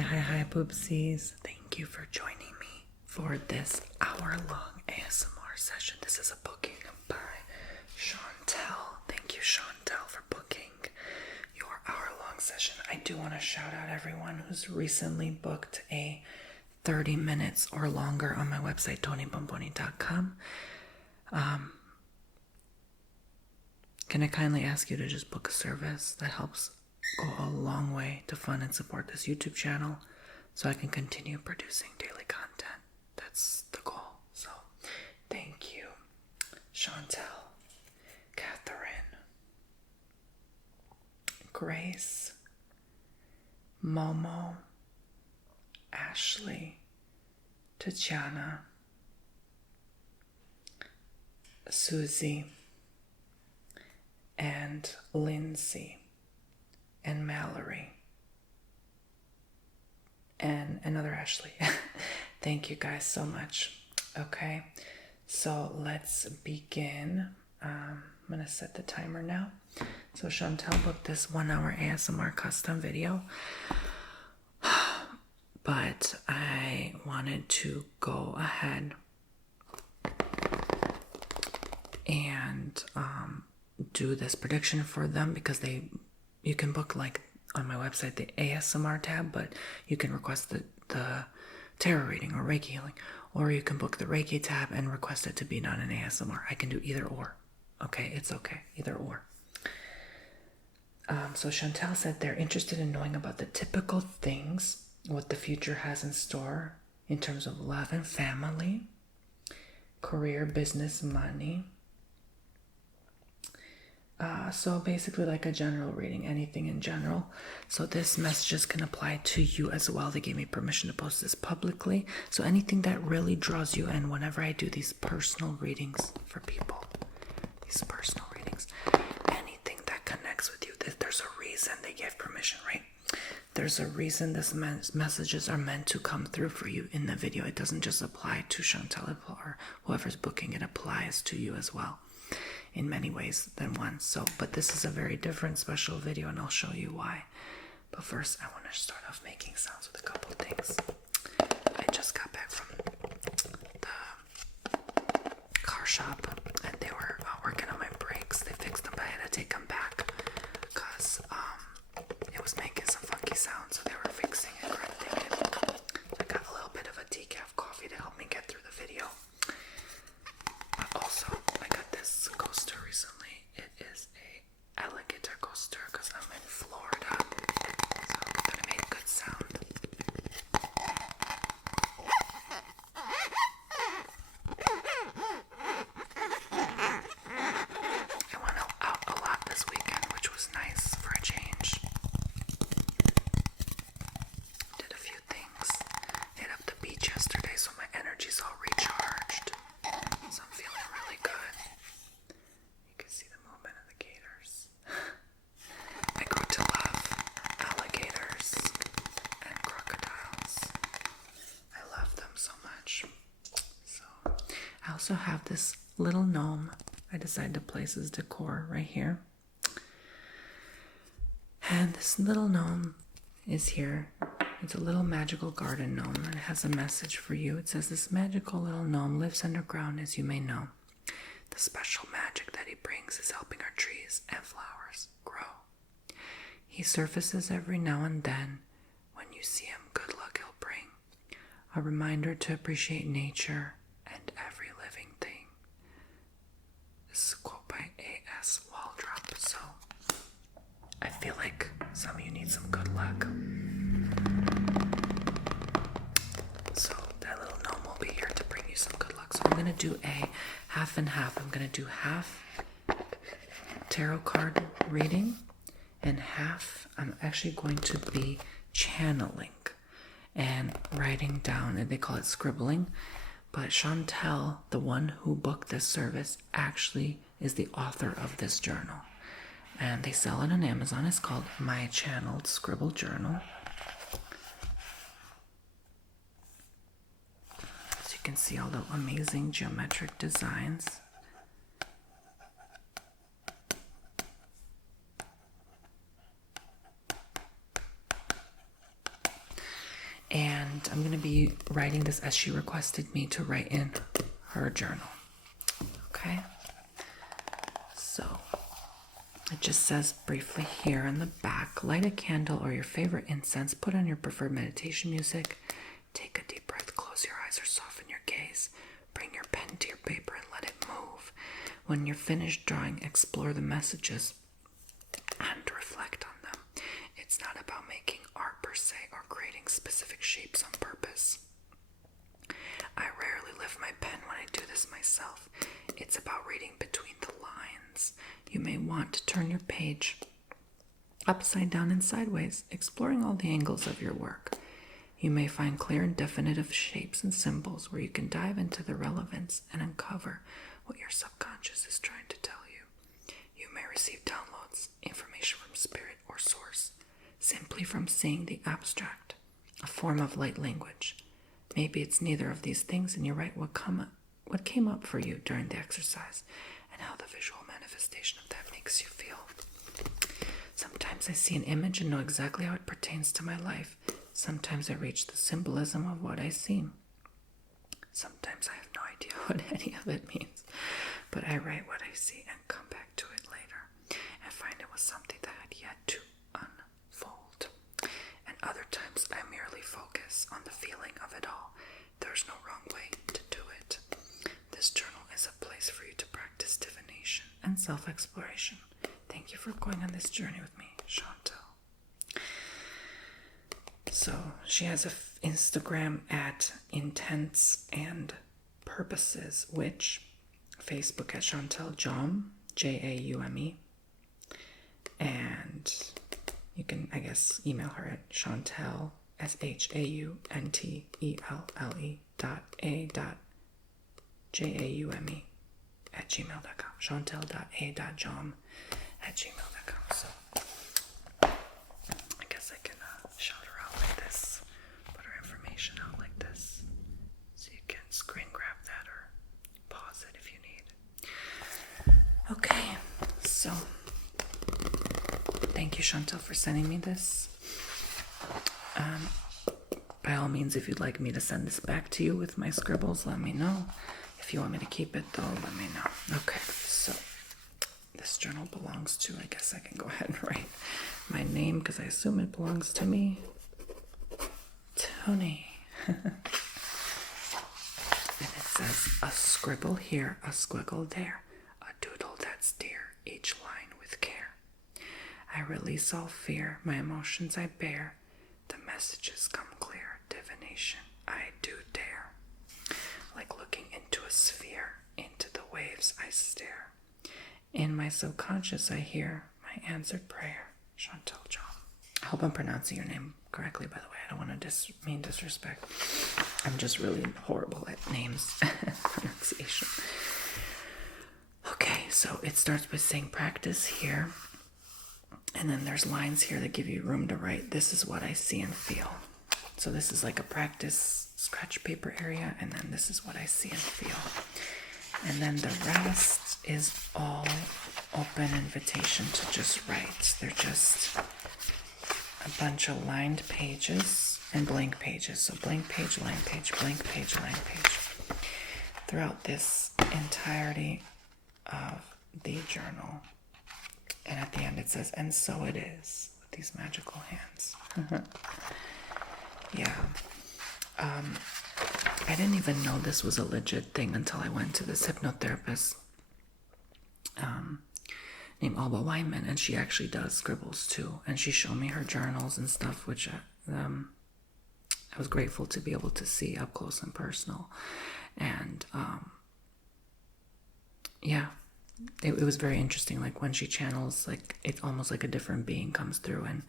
Hi, poopsies. Thank you for joining me for this hour-long ASMR session. This is a booking by Chantel. Thank you, Chantel, for booking your hour-long session. I do want to shout out everyone who's recently booked a 30 minutes or longer on my website, tonybomboni.com. Can I kindly ask you to just book a service that helps go a long way to fund and support this YouTube channel so I can continue producing daily content. That's the goal. So thank you, Chantel, Catherine, Grace, Momo, Ashley, Tatiana, Susie, and Lindsay, and Mallory, and another Ashley. Thank you guys so much. Okay, so let's begin. I'm gonna set the timer now. So Chantel booked this 1 hour ASMR custom video, but I wanted to go ahead and do this prediction for them because you can book, like, on my website, the ASMR tab, but you can request the tarot reading or Reiki healing, or you can book the Reiki tab and request it to be done in ASMR. I can do either or. Okay, it's okay, either or. So Chantel said they're interested in knowing about the typical things, what the future has in store in terms of love and family, career, business, money. So basically like a general reading, anything in general. So this messages can apply to you as well. They gave me permission to post this publicly. So anything that really draws you in whenever I do these personal readings for people, anything that connects with you, there's a reason they gave permission, right? There's a reason this messages are meant to come through for you in the video. It doesn't just apply to Chantel or whoever's booking. It applies to you as well, in many ways than one. So, but this is a very different special video, and I'll show you why. But first, I want to start off making sounds with a couple things. I just got back from the car shop, and they were working on my brakes. They fixed them, but I had to take them back because it was making some funky sounds, so they were fixing it, correcting it. So I got a little bit of a decaf coffee to help me get through the video. Also, I got this coaster recently. It is a alligator coaster because I'm in Florida, so that made good sound. I went out a lot this weekend, which was nice for a change. Did a few things. Hit up the beach yesterday, so my energy's all recharged. So I'm feeling really good. You can see the movement of the gators. I grew to love alligators and crocodiles. I love them so much. So I also have this little gnome. I decided to place his decor right here. And this little gnome is here. It's a little magical garden gnome, and it has a message for you. It says, this magical little gnome lives underground, as you may know. The special magic that he brings is helping our trees and flowers grow. He surfaces every now and then. When you see him, good luck he'll bring. A reminder to appreciate nature and every living thing. This is a quote by A.S. Waldrop. So I feel like some of you need some good luck. So that little gnome will be here to bring you some good luck. So I'm going to do a half and half. I'm going to do half tarot card reading and half I'm actually going to be channeling and writing down, and they call it scribbling. But Chantel, the one who booked this service, actually is the author of this journal. And they sell it on Amazon. It's called My Channeled Scribble Journal. So you can see all the amazing geometric designs. And I'm going to be writing this as she requested me to write in her journal. Okay? So, it just says briefly here in the back, light a candle or your favorite incense, put on your preferred meditation music, take a deep breath, close your eyes or soften your gaze, bring your pen to your paper and let it move. When you're finished drawing, explore the messages and reflect on them. It's not about making art per se or creating specific shapes on purpose. I rarely lift my pen when I do this myself. It's about reading between the lines. You may want to turn your page upside down and sideways, exploring all the angles of your work. You may find clear and definitive shapes and symbols where you can dive into the relevance and uncover what your subconscious is trying to tell you. You may receive downloads, information from spirit or source, simply from seeing the abstract, a form of light language. Maybe it's neither of these things, and you write what came up for you during the exercise and how the visual manifestation of that makes you feel. Sometimes I see an image and know exactly how it pertains to my life. Sometimes I reach the symbolism of what I see. Sometimes I have no idea what any of it means, but I write what I see and come back to it later and find it was something that had yet to unfold. And other times I merely focus on the feeling of it all. There's no wrong way to do it. This journal is a place for you to practice divination and self-exploration. Thank you for going on this journey with me, Chantal. So she has an Instagram at Intents and Purposes, which Facebook at Chantal Jaume, Jaume, and you can, I guess, email her at Chantel, SHAUNTELLE .a.jaume @gmail.com. Chantel.a.jaume@gmail.com. So I guess I can shout her out like this, put her information out like this, so you can screen grab that or pause it if you need. Okay, so thank you, Chantel, for sending me this. By all means, if you'd like me to send this back to you with my scribbles, let me know. If you want me to keep it, though, let me know. Okay, so this journal belongs to, I guess I can go ahead and write my name because I assume it belongs to me. Tony. And it says, a scribble here, a squiggle there, a doodle that's dear, each line with care. I release all fear, my emotions I bear, the messages come clear, divination I do dare. Like looking into a sphere, into the waves I stare. In my subconscious I hear my answered prayer. Chantal Jaume. I hope I'm pronouncing your name correctly, by the way. I don't want to mean disrespect. I'm just really horrible at names pronunciation. Okay, so it starts with saying practice here. And then there's lines here that give you room to write, this is what I see and feel. So this is like a practice scratch paper area, and then this is what I see and feel. And then the rest is all open invitation to just write. They're just a bunch of lined pages and blank pages. So blank page, line page, blank page, line page. Throughout this entirety of the journal. And at the end it says, and so it is, with these magical hands. Yeah. I didn't even know this was a legit thing until I went to this hypnotherapist named Alba Weinman, and she actually does scribbles too. And she showed me her journals and stuff, which I was grateful to be able to see up close and personal. And yeah. It was very interesting, like when she channels, like it's almost like a different being comes through, and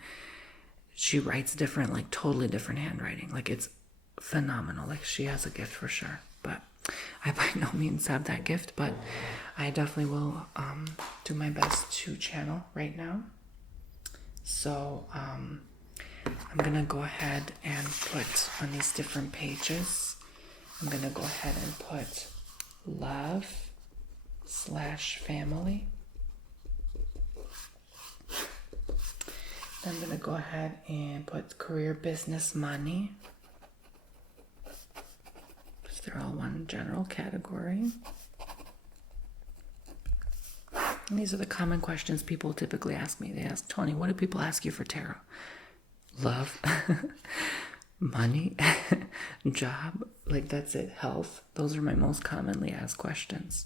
she writes different, like totally different handwriting. Like it's phenomenal. Like she has a gift for sure, but I by no means have that gift, but I definitely will do my best to channel right now. So I'm gonna go ahead and put on these different pages, I'm gonna go ahead and put love/family. I'm going to go ahead and put career, business, money. They're all one general category. And these are the common questions people typically ask me. They ask, Tony, what do people ask you for tarot? Love, money, job, like that's it, health. Those are my most commonly asked questions.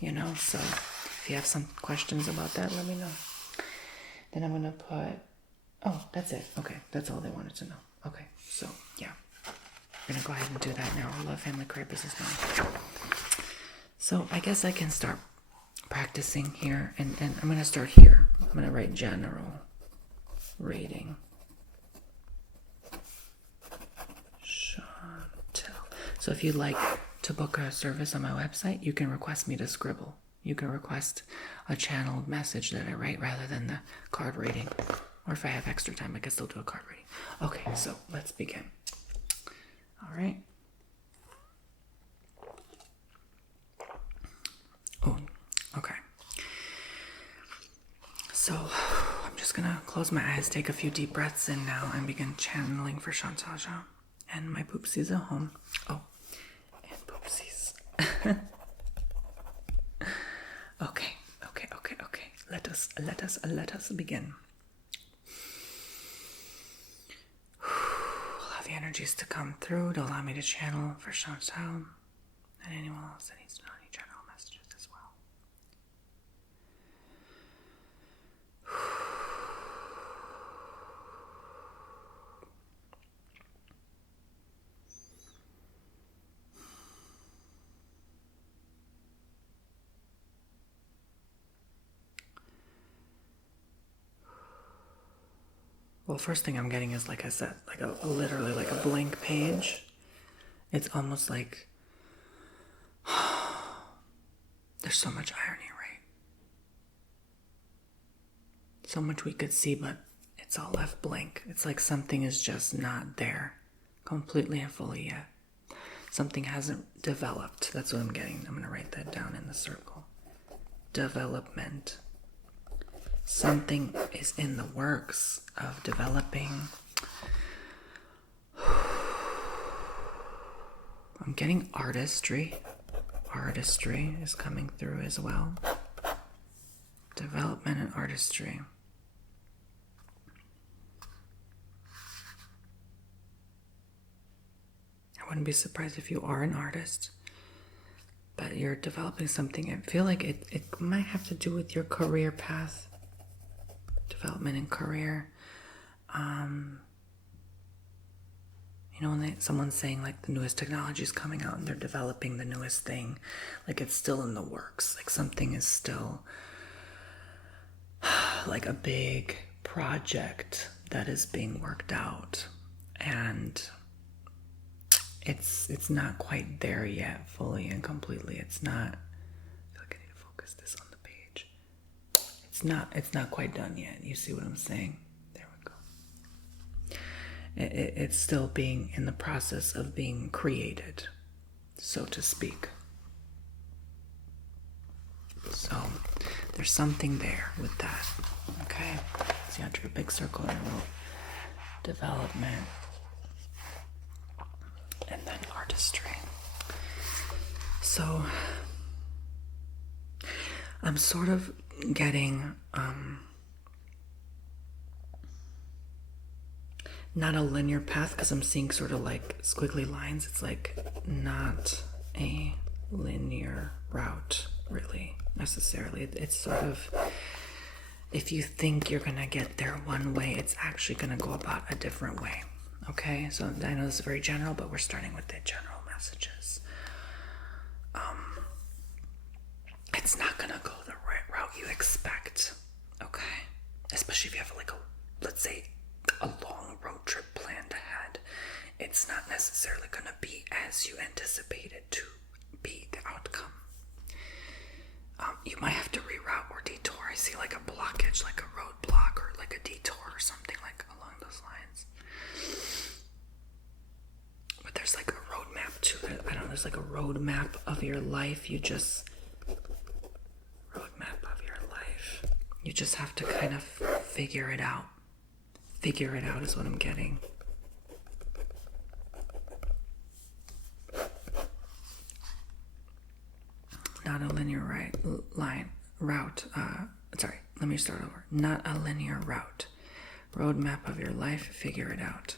You know, so if you have some questions about that, let me know. Then I'm going to put, oh, that's it. Okay, that's all they wanted to know. Okay, so yeah, we're going to go ahead and do that now. Love, family, career, business, money. So I guess I can start practicing here, and I'm going to start here. I'm going to write general reading. Chantel. So if you'd like to book a service on my website, you can request me to scribble. You can request a channeled message that I write rather than the card reading. Or if I have extra time, I can still do a card reading. Okay, so let's begin. All right. Oh, okay. So I'm just going to close my eyes, take a few deep breaths in now, and begin channeling for Chantal and my poopsies at home. Oh, and poopsies. Okay. Let us begin. Allow the energies to come through to allow me to channel for Chantal and anyone else that needs to know any general messages as well. Well, first thing I'm getting is, like I said, like literally like a blank page. It's almost like there's so much irony, right? So much we could see, but it's all left blank. It's like something is just not there completely and fully yet. Something hasn't developed. That's what I'm getting. I'm going to write that down in the circle. Development. Something is in the works of developing. I'm getting artistry. Artistry is coming through as well. Development and artistry. I wouldn't be surprised if you are an artist, but you're developing something. I feel like it might have to do with your career path. Development and career. You know, when someone's saying like the newest technology is coming out and they're developing the newest thing, like it's still in the works. Like something is still like a big project that is being worked out, and it's not quite there yet, fully and completely. It's not. I feel like I need to focus this on the page. It's not quite done yet. You see what I'm saying? There we go. It's still being in the process of being created, so to speak. So there's something there with that. Okay? So you drew a big circle and wrote development and then artistry. So I'm sort of getting not a linear path, because I'm seeing sort of like squiggly lines. It's like not a linear route really necessarily. It's sort of, if you think you're gonna get there one way, it's actually gonna go about a different way. Okay, so I know this is very general, but we're starting with the general messages. It's not gonna go the right route you expect, okay? Especially if you have like let's say a long road trip planned ahead. It's not necessarily gonna be as you anticipated to be the outcome. You might have to reroute or detour. I see like a blockage, like a roadblock or like a detour or something like along those lines. But there's like a roadmap to it. I don't know, there's like a roadmap of your life. You just have to kind of figure it out. Figure it out is what I'm getting. not a linear route. Sorry, let me start over. Not a linear route. Roadmap of your life, figure it out.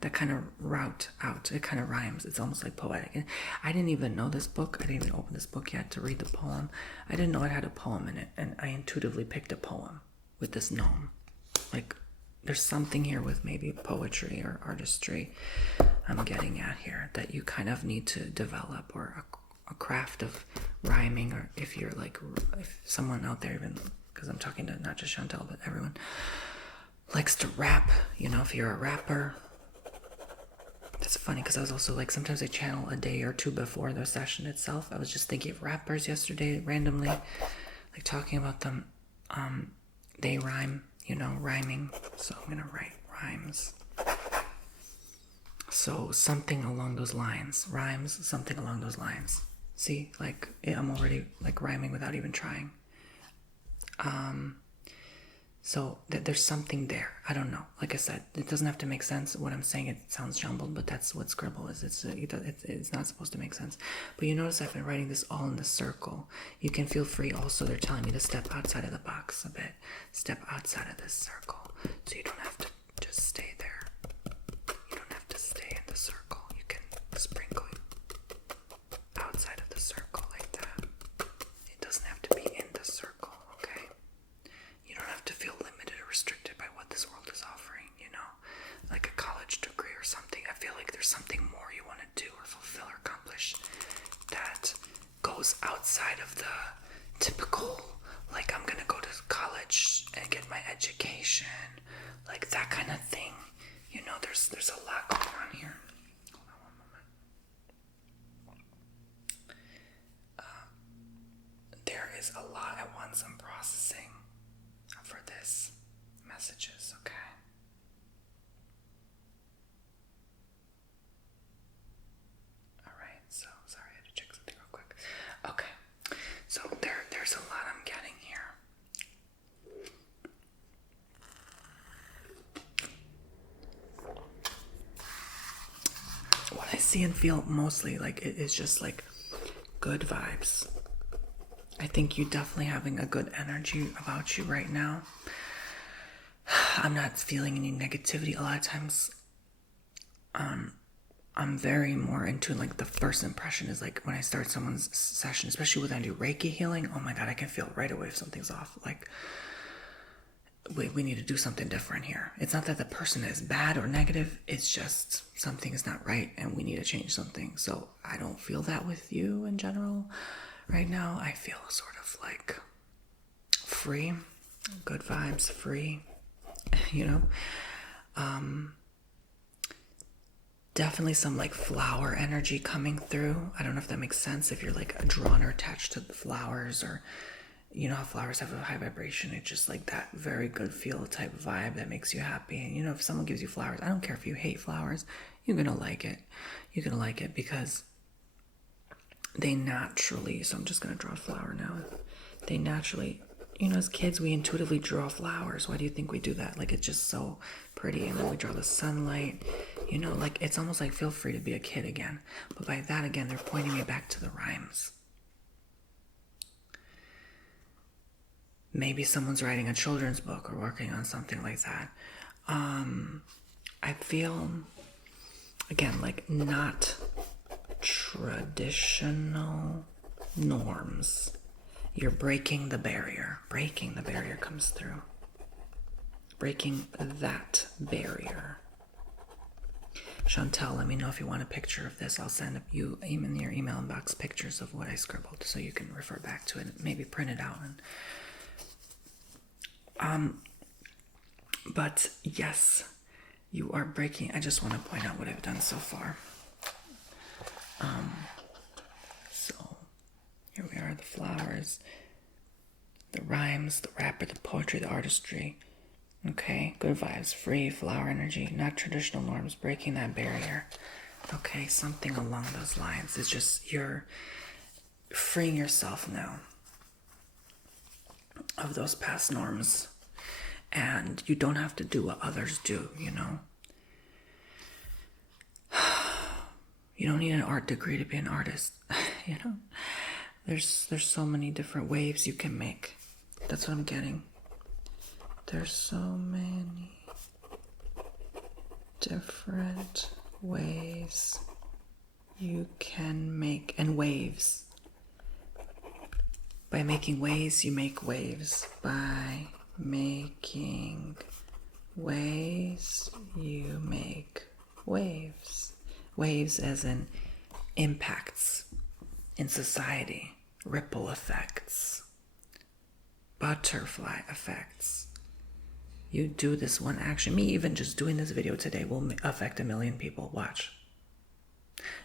That kind of route out, it kind of rhymes. It's almost like poetic. And I didn't even know this book. I didn't even open this book yet to read the poem. I didn't know it had a poem in it, and I intuitively picked a poem with this gnome. Like, there's something here with maybe poetry or artistry I'm getting at here that you kind of need to develop, or a craft of rhyming, or if you're like, if someone out there, even, because I'm talking to not just Chantel, but everyone, likes to rap, if you're a rapper. That's funny, because I was also like, sometimes I channel a day or two before the session itself. I was just thinking of rappers yesterday, randomly, like talking about them. They rhyme, rhyming. So I'm going to write rhymes. So something along those lines. Rhymes, something along those lines. See, like, I'm already like rhyming without even trying. So there's something there. I don't know. Like I said, it doesn't have to make sense. What I'm saying, it sounds jumbled, but that's what Scribble is. It's not supposed to make sense. But you notice I've been writing this all in the circle. You can feel free also. They're telling me to step outside of the box a bit. Step outside of this circle. So you don't have to just stay there. You don't have to stay in the circle. You can sprinkle outside of the circle like that. It doesn't have to be in the circle, okay? You don't have to feel limited or restricted by what this world is offering, like a college degree or something. I feel like there's something more you want to do or fulfill or accomplish that goes outside of the typical, like, I'm gonna go to college and get my education, like that kind of thing. There's a lot going on here. Hold on one moment. There is a lot at once I'm processing for this messages, okay? Alright, so sorry, I had to check something real quick. Okay, so there's a lot I'm getting here. What I see and feel mostly, like, it is just like good vibes. I think you definitely having a good energy about you right now. I'm not feeling any negativity. A lot of times, I'm very more into, like, the first impression is like when I start someone's session, especially when I do Reiki healing. Oh my God, I can feel right away if something's off. Like, we need to do something different here. It's not that the person is bad or negative. It's just something is not right and we need to change something. So I don't feel that with you in general. Right now, I feel sort of like free, good vibes, free, definitely some like flower energy coming through. I don't know if that makes sense. If you're like drawn or attached to the flowers, or how flowers have a high vibration. It's just like that very good feel type vibe that makes you happy. And if someone gives you flowers, I don't care if you hate flowers, you're going to like it. You're going to like it because they naturally, so I'm just going to draw a flower now. They naturally, as kids, we intuitively draw flowers. Why do you think we do that? Like, it's just so pretty. And then we draw the sunlight, like, it's almost like feel free to be a kid again. But by that, again, they're pointing me back to the rhymes. Maybe someone's writing a children's book or working on something like that. I feel, again, like not traditional norms. You're breaking the barrier. Breaking the barrier comes through. Breaking that barrier. Chantel, let me know if you want a picture of this. I'll send you in your email inbox pictures of what I scribbled so you can refer back to it and maybe print it out. But yes, you are breaking. I just want to point out what I've done so far. So here we are, the flowers, the rhymes, the rapper, the poetry, the artistry. Okay, good vibes, free flower energy, not traditional norms, breaking that barrier. Okay, something along those lines. It's just you're freeing yourself now of those past norms, and you don't have to do what others do. You don't need an art degree to be an artist. There's so many different waves you can make. That's what I'm getting. There's so many different ways you can make, and waves. By making waves, you make waves. By making waves, you make waves. Waves as in impacts in society, ripple effects, butterfly effects. You do this one action. Me even just doing this video today will affect 1 million people. Watch.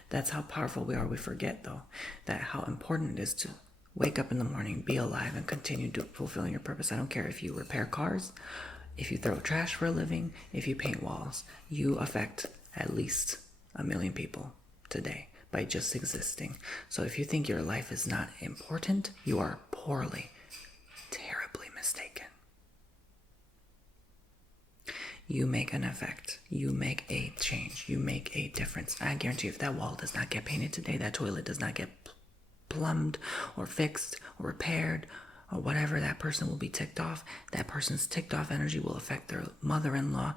That's how powerful we are. We forget, though, that how important it is to wake up in the morning, be alive, and continue fulfilling your purpose. I don't care if you repair cars, if you throw trash for a living, if you paint walls. You affect at least 1 million people today by just existing. So if you think your life is not important, you are terribly mistaken. You make an effect. You make a change. You make a difference. I guarantee you, if that wall does not get painted today, that toilet does not get plumbed or fixed or repaired or whatever, that person will be ticked off. That person's ticked off energy will affect their mother-in-law,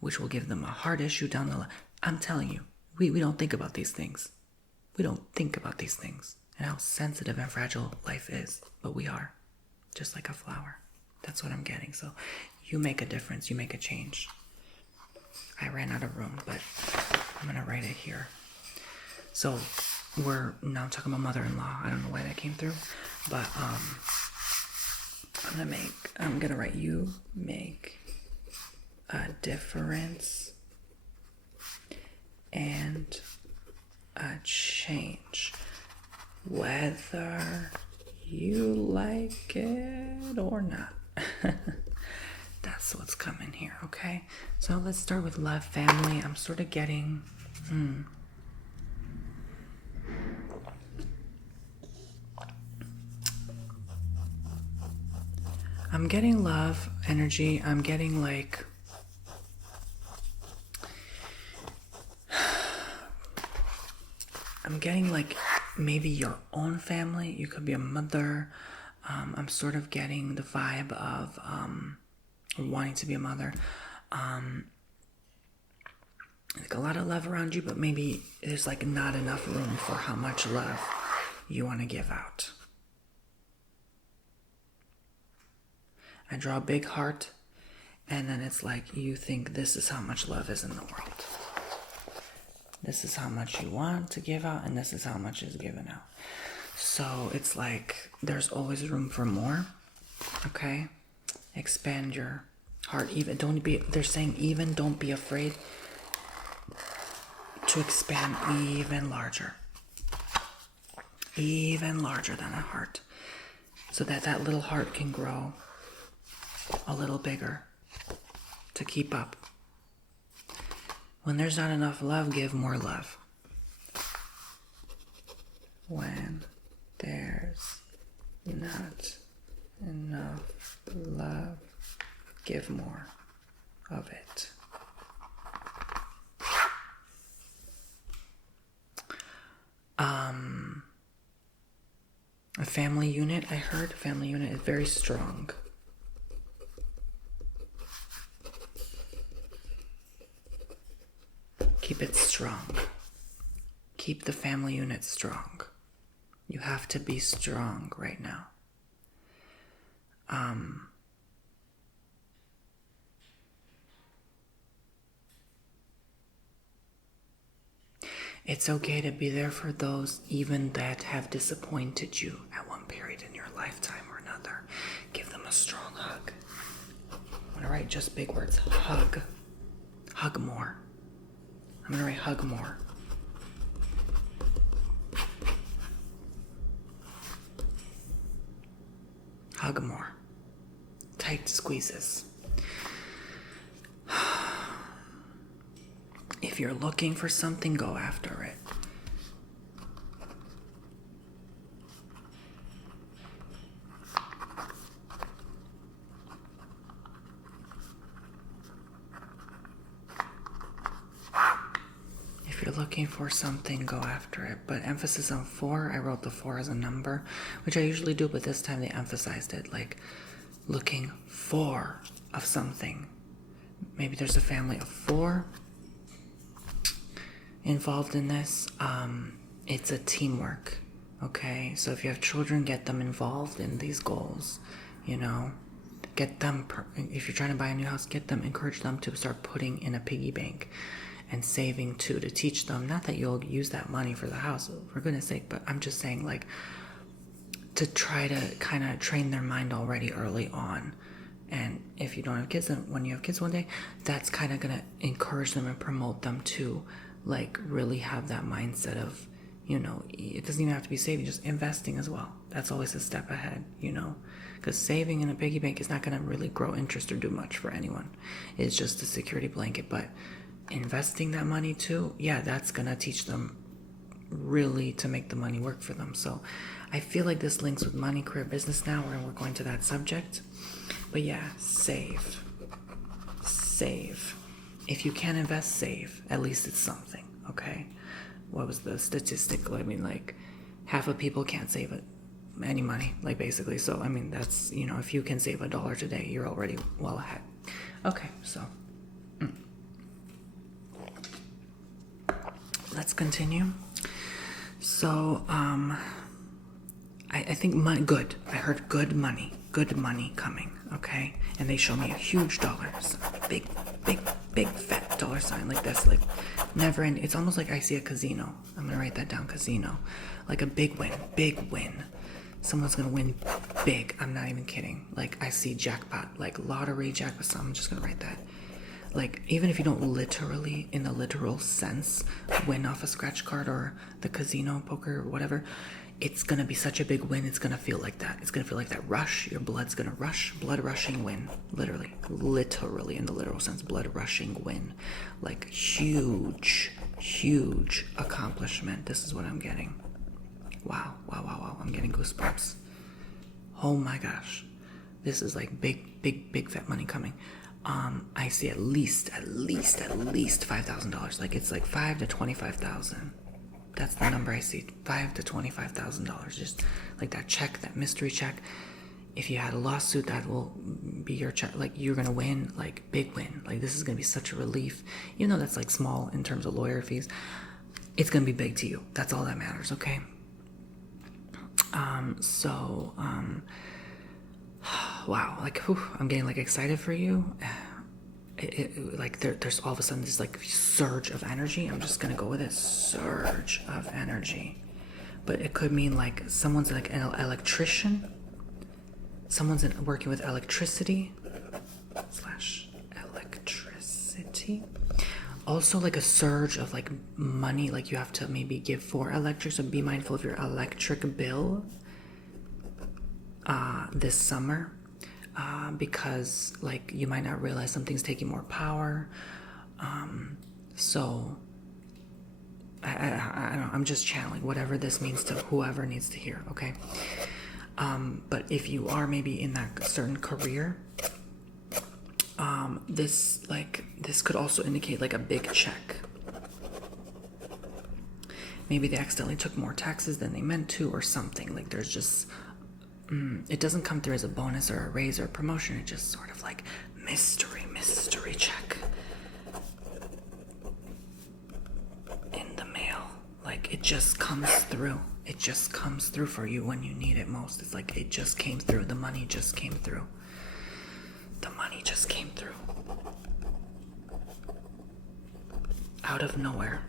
which will give them a heart issue down the line. I'm telling you, we don't think about these things. We don't think about these things and how sensitive and fragile life is, but we are, just like a flower. That's what I'm getting. So you make a difference. You make a change. I ran out of room, but I'm going to write it here. So we're now talking about mother-in-law. I don't know why that came through, but I'm going to write, you make a difference and a change, whether you like it or not. That's what's coming here, okay? So let's start with love, family. I'm sort of getting I'm getting love energy. I'm getting like maybe your own family. You could be a mother. I'm sort of getting the vibe of wanting to be a mother. Like a lot of love around you, but maybe there's like not enough room for how much love you want to give out. I draw a big heart, and then it's like you think this is how much love is in the world. This is how much you want to give out, and this is how much is given out. So it's like there's always room for more. Okay? Expand your heart. They're saying even don't be afraid to expand even larger. Even larger than a heart. So that little heart can grow a little bigger to keep up. When there's not enough love, give more love. When there's not enough love, give more of it. A family unit, I heard. Family unit is very strong. Keep it strong. Keep the family unit strong. You have to be strong right now. It's okay to be there for those even that have disappointed you at one period in your lifetime or another. Give them a strong hug. I'm going to write just big words. Hug. Hug more. I'm going to write hug more. Hug more. Tight squeezes. If you're looking for something, go after it. If you're looking for something, go after it. But emphasis on 4, I wrote the 4 as a number, which I usually do, but this time they emphasized it, like looking for of something. Maybe there's a family of 4 involved in this. It's a teamwork, okay? So if you have children, get them involved in these goals, get them, if you're trying to buy a new house, encourage them to start putting in a piggy bank and saving too, to teach them, not that you'll use that money for the house, for goodness sake, but I'm just saying, like, to try to kind of train their mind already early on. And if you don't have kids, then when you have kids one day, that's kind of going to encourage them and promote them to, like, really have that mindset of, it doesn't even have to be saving, just investing as well. That's always a step ahead, because saving in a piggy bank is not going to really grow interest or do much for anyone. It's just a security blanket. But investing that money too, yeah, that's going to teach them really to make the money work for them. So I feel like this links with money, career, business now, and we're going to that subject. But yeah, save. If you can't invest, save. At least it's something, okay? What was the statistic? I mean, like, half of people can't save any money, like, basically. So, I mean, that's, if you can save $1 today, you're already well ahead. Okay, so let's continue. So, I think money, good. I heard good money coming, okay? And they show me a huge dollar sign, big fat dollar sign like this, like never ending. It's almost like I see a casino. I'm gonna write that down, casino. Like a big win. Someone's gonna win big. I'm not even kidding. Like, I see jackpot, like lottery jackpot. So I'm just gonna write that. Like, even if you don't literally, in the literal sense, win off a scratch card or the casino, poker, or whatever, it's gonna be such a big win. It's gonna feel like that. It's gonna feel like that rush. Your blood's gonna rush. Blood rushing win. Literally in the literal sense, blood rushing win. Like, huge accomplishment. This is what I'm getting. Wow. I'm getting goosebumps. Oh my gosh. This is like big fat money coming. I see at least $5,000. Like, it's like $5,000 to $25,000. That's the number I see. $5,000 to $25,000. Just like that check, that mystery check. If you had a lawsuit, that will be your check. Like, you're gonna win, like, big win. Like, this is gonna be such a relief. Even though that's like small in terms of lawyer fees, it's gonna be big to you. That's all that matters, okay? Wow, like, whew, I'm getting like excited for you. Like, there's all of a sudden this like surge of energy. I'm just gonna go with it, surge of energy. But it could mean like someone's like an electrician. Someone's working with electricity / electricity. Also, like a surge of like money, like you have to maybe give for electric. So be mindful of your electric bill this summer. Because like you might not realize something's taking more power. So I don't know, I'm just channeling whatever this means to whoever needs to hear, okay? But if you are maybe in that certain career, this could also indicate like a big check. Maybe they accidentally took more taxes than they meant to, or something. Like, there's just it doesn't come through as a bonus or a raise or a promotion. It just sort of like mystery check in the mail. Like, it just comes through. It just comes through for you when you need it most. It's like it just came through. The money just came through. The money just came through. Out of nowhere.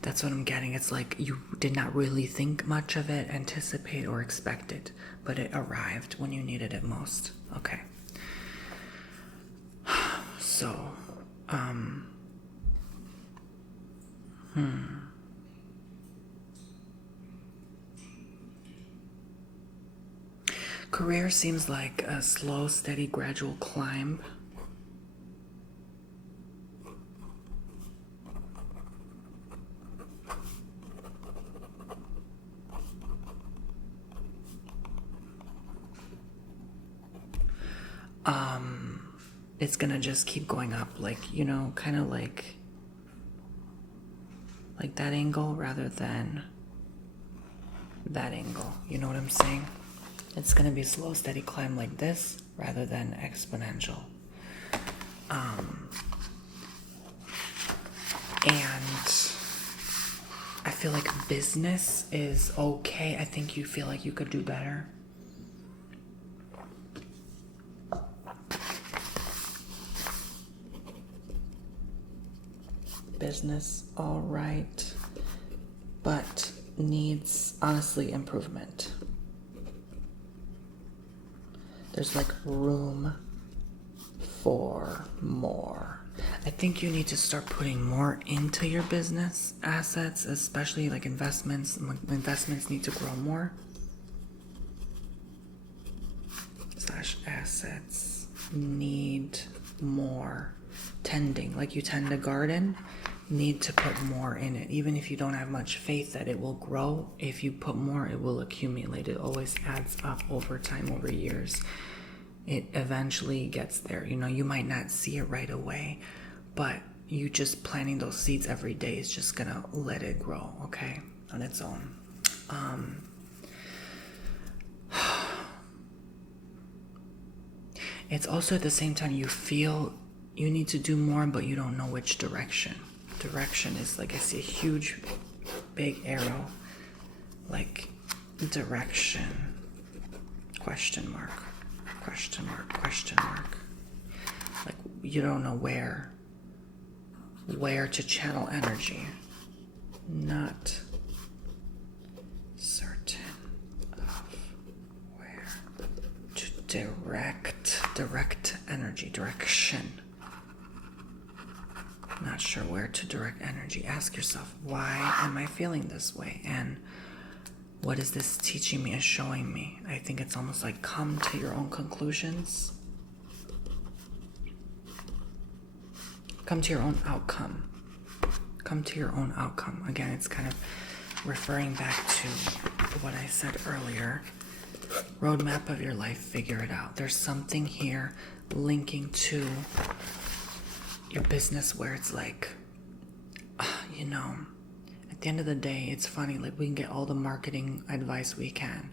That's what I'm getting. It's like you did not really think much of it, anticipate, or expect it, but it arrived when you needed it most. Okay. So, Career seems like a slow, steady, gradual climb. it's gonna just keep going up, like, you know, kind of like that angle rather than that angle. You know what I'm saying? It's gonna be slow, steady climb like this rather than exponential. And I feel like business is okay. I think you feel like you could do better. Business, all right, but needs, honestly, improvement. There's like room for more. I think you need to start putting more into your business assets, especially like investments. Investments need to grow more. / assets need more tending. Like you tend a garden, need to put more in it. Even if you don't have much faith that it will grow, if you put more, it will accumulate. It always adds up over time, over years. It eventually gets there. You know, you might not see it right away, but you just planting those seeds every day is just gonna let it grow, okay, on its own. It's also at the same time you feel you need to do more, but you don't know which direction. Direction is like, I see a huge, big arrow, like direction, question mark, question mark, question mark. Like you don't know where to channel energy. Not certain of where to direct energy, direction. Not sure where to direct energy. Ask yourself, why am I feeling this way? And what is this teaching me and showing me? I think it's almost like come to your own conclusions. Come to your own outcome. Come to your own outcome. Again, it's kind of referring back to what I said earlier. Roadmap of your life, figure it out. There's something here linking to your business where it's like, you know, at the end of the day, it's funny, like we can get all the marketing advice we can,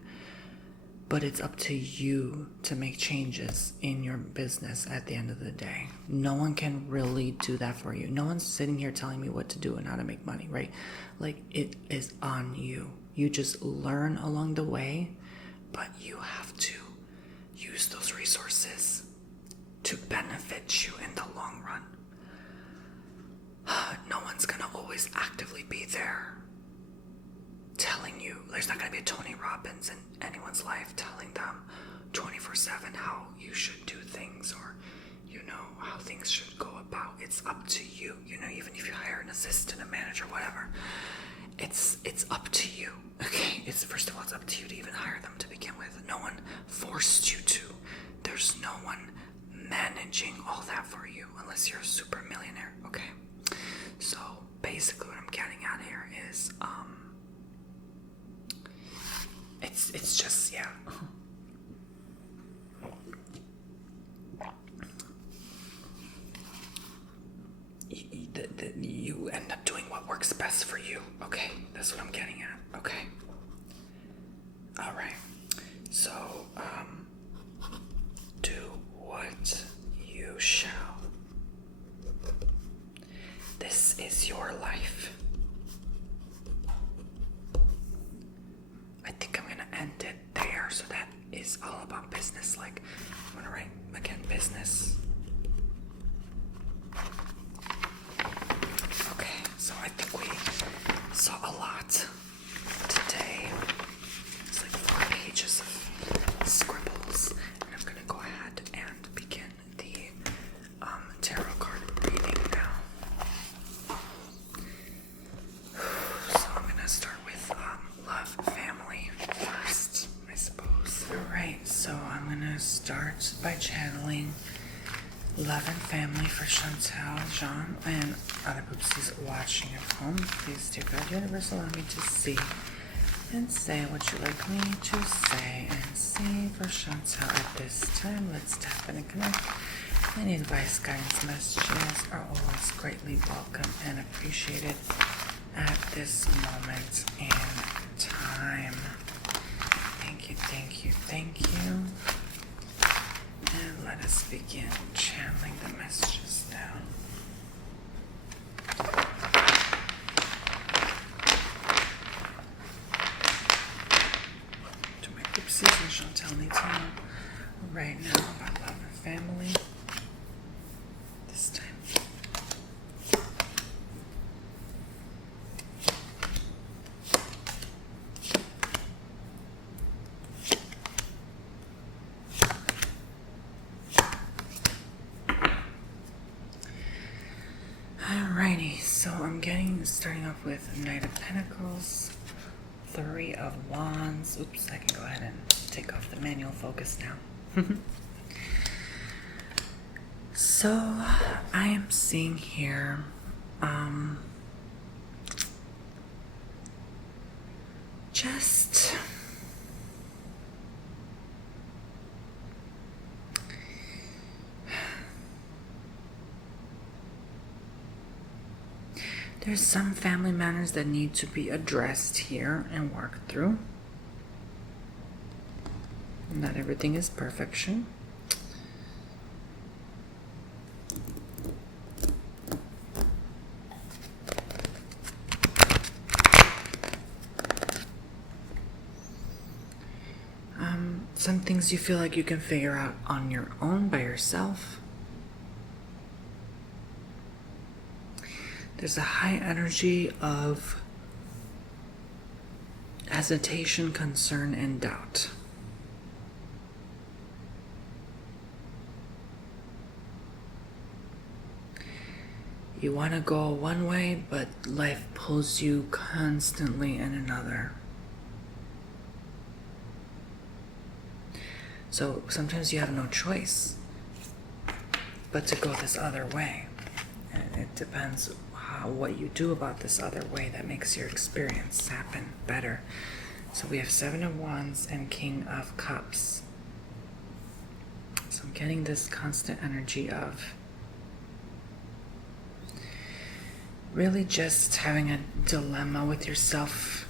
but it's up to you to make changes in your business at the end of the day. No one can really do that for you. No one's sitting here telling me what to do and how to make money, right? Like it is on you. You just learn along the way, but you have to use those resources to benefit you in the long run. No one's gonna always actively be there telling you. There's not gonna be a Tony Robbins in anyone's life telling them 24/7 how you should do things, or you know how things should go about. It's up to you. You know, even if you hire an assistant, a manager, whatever, it's up to you. Okay, it's first of all, it's up to you to even hire them to begin with. No one forced you to. There's no one managing all that for you unless you're a super millionaire. Okay. So basically what I'm getting at here is it's just, yeah. You end up doing what works best for you. Okay, that's what I'm getting at. Okay. All right. So do what you shall. This is your life. I think I'm gonna end it there. So that is all about business. Like, I'm gonna write again, business. Okay, so I think we saw a lot today. It's like 4 pages of scribbles. And I'm gonna go ahead and begin the tarot card reading now. So I'm gonna start with love, family first, I suppose. Alright, so I'm gonna start by channeling love and family for Chantal, Jean, and other poopsies watching at home. Please, dear God, universe, allow me to see and say what you'd like me to say, and see for Chantal at this time. Let's tap in and connect. Any advice, guidance, messages are always greatly welcome and appreciated at this moment in time. Thank you, thank you, thank you. And let us begin channeling the messages now. To my group season, Chantal needs to know right now about love and family. This time. Alrighty, so I'm starting off with Knight of Pentacles, Three of Wands. Oops, I can go ahead and take off the manual focus now. So I am seeing here, just there's some family matters that need to be addressed here and worked through. Not everything is perfection. Some things you feel like you can figure out on your own by yourself. There's a high energy of hesitation, concern, and doubt. You want to go one way, but life pulls you constantly in another. So sometimes you have no choice but to go this other way. And it depends what you do about this other way that makes your experience happen better. So we have Seven of Wands and King of Cups. So I'm getting this constant energy of really just having a dilemma with yourself,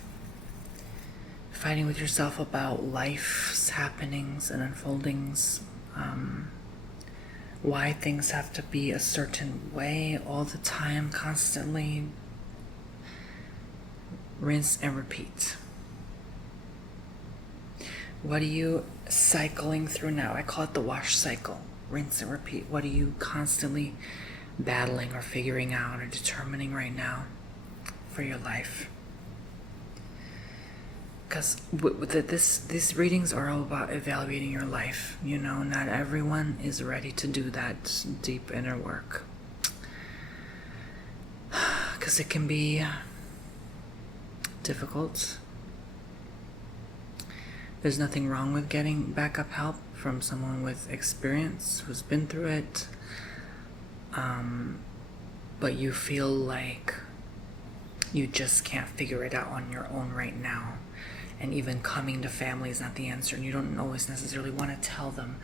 fighting with yourself about life's happenings and unfoldings, why things have to be a certain way all the time, constantly. Rinse and repeat. What are you cycling through now? I call it the wash cycle. Rinse and repeat. What are you constantly battling or figuring out or determining right now for your life? Because these readings are all about evaluating your life. You know, not everyone is ready to do that deep inner work. Because it can be difficult. There's nothing wrong with getting backup help from someone with experience who's been through it. But you feel like you just can't figure it out on your own right now. And even coming to family is not the answer. And you don't always necessarily want to tell them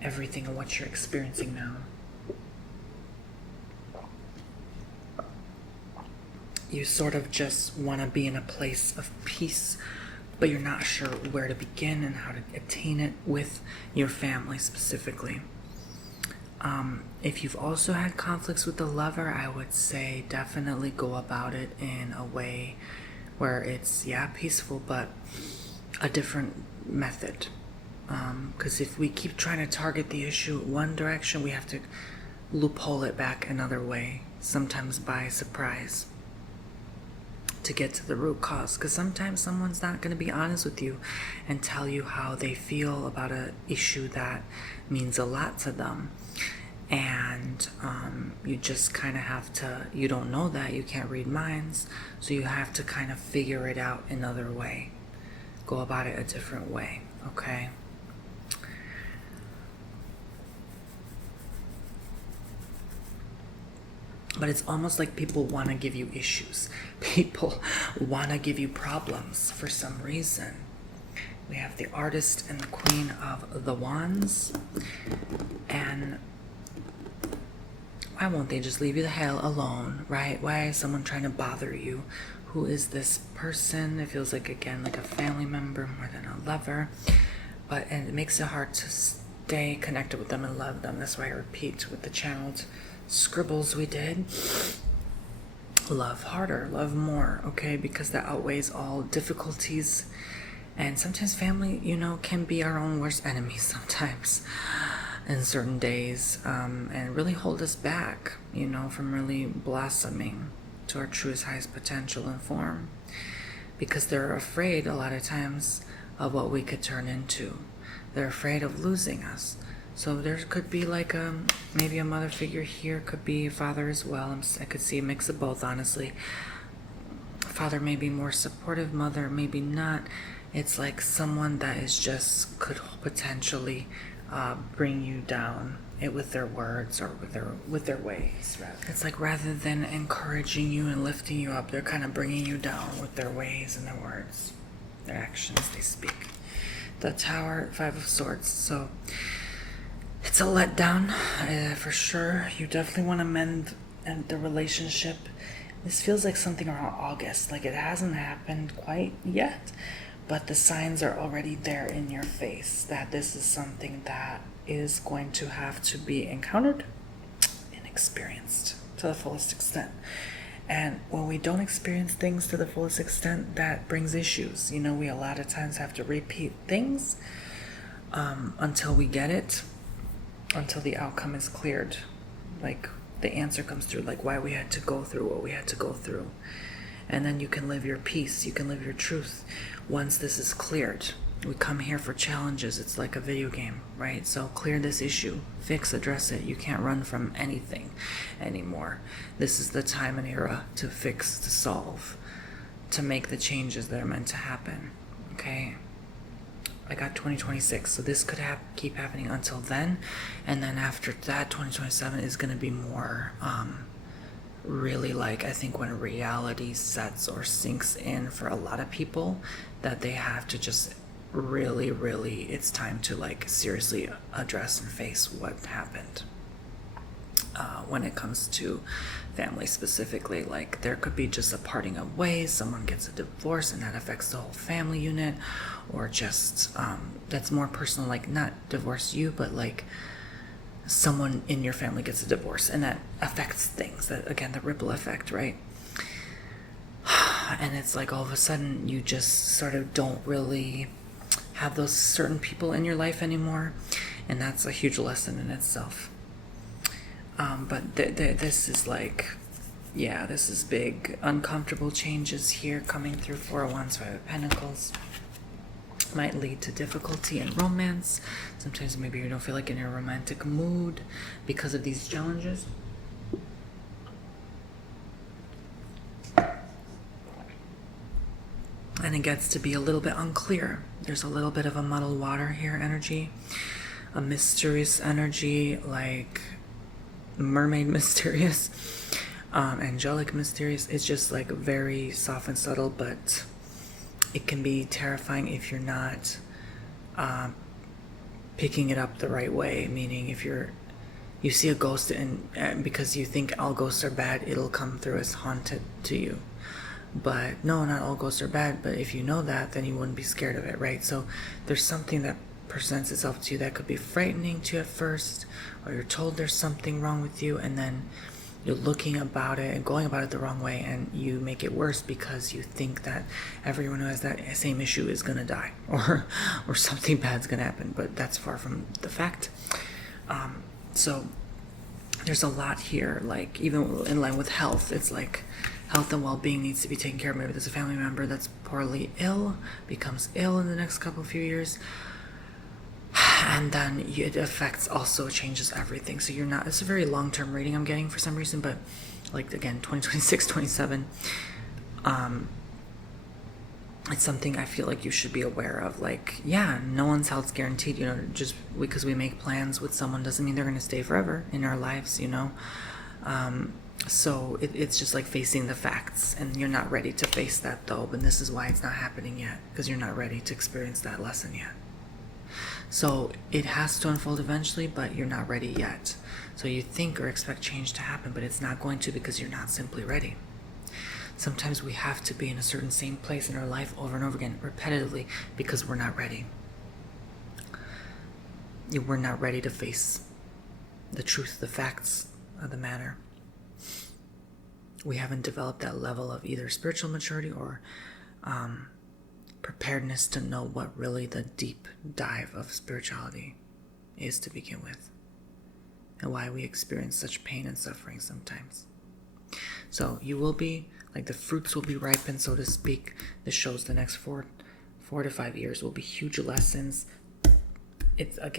everything of what you're experiencing now. You sort of just want to be in a place of peace, but you're not sure where to begin and how to attain it with your family specifically. If you've also had conflicts with the lover, I would say definitely go about it in a way where it's, peaceful, but a different method. Because if we keep trying to target the issue one direction, we have to loophole it back another way, sometimes by surprise, to get to the root cause. Because sometimes someone's not going to be honest with you and tell you how they feel about an issue that means a lot to them. And you just kind of have to, you don't know that, you can't read minds, so you have to kind of figure it out another way. Go about it a different way, okay? But it's almost like people want to give you issues. People want to give you problems for some reason. We have the Artist and the Queen of the Wands. And why won't they just leave you the hell alone, right? Why is someone trying to bother you? Who is this person? It feels like, again, like a family member more than a lover. And it makes it hard to stay connected with them and love them. That's why I repeat with the channeled scribbles we did. Love harder, love more, okay? Because that outweighs all difficulties. And sometimes family, can be our own worst enemies sometimes in certain days, and really hold us back, from really blossoming to our truest, highest potential and form. Because they're afraid a lot of times of what we could turn into. They're afraid of losing us. So there could be like maybe a mother figure here, could be a father as well. I could see a mix of both, honestly. Father may be more supportive, mother maybe not. It's like someone that is just could potentially bring you down with their words or with their ways. Rather. It's like rather than encouraging you and lifting you up, they're kind of bringing you down with their ways and their words, their actions, they speak. The Tower, 5 of Swords. So it's a letdown for sure. You definitely want to mend the relationship. This feels like something around August. Like it hasn't happened quite yet, but the signs are already there in your face that this is something that is going to have to be encountered and experienced to the fullest extent. And when we don't experience things to the fullest extent, that brings issues. We a lot of times have to repeat things until we get it, until the outcome is cleared. Like the answer comes through, like why we had to go through what we had to go through. And then you can live your peace, you can live your truth once this is cleared. We come here for challenges. It's like a video game, right? So clear this issue, address it. You can't run from anything anymore. This is the time and era to fix, to solve, to make the changes that are meant to happen, okay? I got 2026, so this could keep happening until then. And then after that, 2027 is going to be more really like, I think when reality sets or sinks in for a lot of people, that they have to just really, it's time to like seriously address and face what happened. When it comes to family specifically, like there could be just a parting of ways, someone gets a divorce and that affects the whole family unit, or just that's more personal, like not divorce you, but like someone in your family gets a divorce and that affects things, that again, the ripple effect, right? And it's like all of a sudden you just sort of don't really have those certain people in your life anymore, and that's a huge lesson in itself. But this is like, yeah, this is big, uncomfortable changes here coming through. 4 of Wands, 5 of Pentacles. Might lead to difficulty in romance. Sometimes maybe you don't feel like in a romantic mood because of these challenges. And it gets to be a little bit unclear. There's a little bit of a muddled water here energy, a mysterious energy, like mermaid mysterious, angelic mysterious. It's just like very soft and subtle, but it can be terrifying if you're not picking it up the right way. Meaning if you see a ghost and because you think all ghosts are bad, it'll come through as haunted to you. But no, not all ghosts are bad, but if you know that, then you wouldn't be scared of it, right? So there's something that presents itself to you that could be frightening to you at first, or you're told there's something wrong with you, and then you're looking about it and going about it the wrong way, and you make it worse because you think that everyone who has that same issue is going to die, or something bad's going to happen, but that's far from the fact. So there's a lot here, like even in line with health, it's like health and well-being needs to be taken care of. Maybe there's a family member that's poorly ill, becomes ill in the next few years, and then it affects, also changes everything. So you're not, it's a very long-term reading I'm getting for some reason, but like again, 2026, 27, it's something I feel like you should be aware of. Like, yeah, no one's health's guaranteed, just because we make plans with someone doesn't mean they're going to stay forever in our lives, So it's just like facing the facts, and you're not ready to face that though. And this is why it's not happening yet, because you're not ready to experience that lesson yet. So it has to unfold eventually, but you're not ready yet. So you think or expect change to happen, but it's not going to, because you're not simply ready. Sometimes we have to be in a certain same place in our life over and over again, repetitively, because we're not ready. We're not ready to face the truth, the facts of the matter. We haven't developed that level of either spiritual maturity or preparedness to know what really the deep dive of spirituality is to begin with, and why we experience such pain and suffering sometimes. So you will be, like, the fruits will be ripened, so to speak. This shows the next 4 to 5 years will be huge lessons. It's like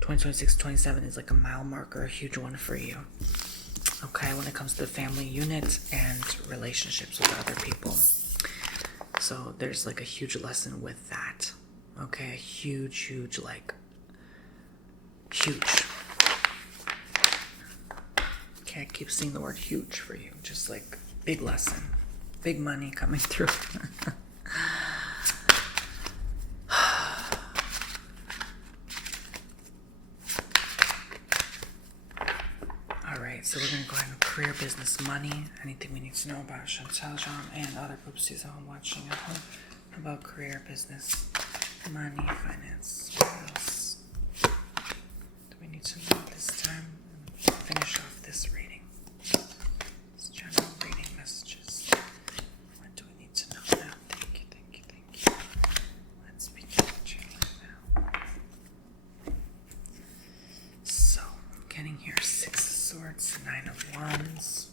2026, 27 is like a mile marker, a huge one for you. Okay, when it comes to the family unit and relationships with other people. So there's like a huge lesson with that. Okay, a huge, like, huge. Okay, I keep seeing the word huge for you. Just like big lesson, big money coming through. So we're going to go ahead and career, business, money. Anything we need to know about Chantal, Jean, and other poopsies I'm watching at home about career, business, money, finance. What else do we need to know this time? Finish off this reading. This general reading messages. What do we need to know now? Thank you. Let's begin channeling now. So, I'm getting here 6 Swords, 9 of Wands.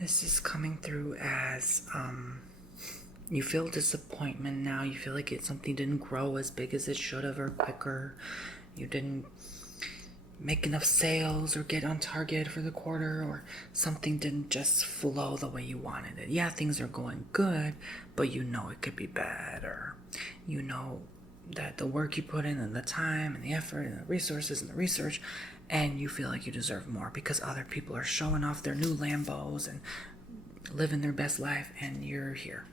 This is coming through as you feel disappointment now. You feel like something didn't grow as big as it should have, or quicker. You didn't make enough sales or get on target for the quarter, or something didn't just flow the way you wanted it. Yeah, things are going good, but you know it could be better. You know that the work you put in, and the time and the effort and the resources and the research, and you feel like you deserve more because other people are showing off their new Lambos and living their best life, and you're here.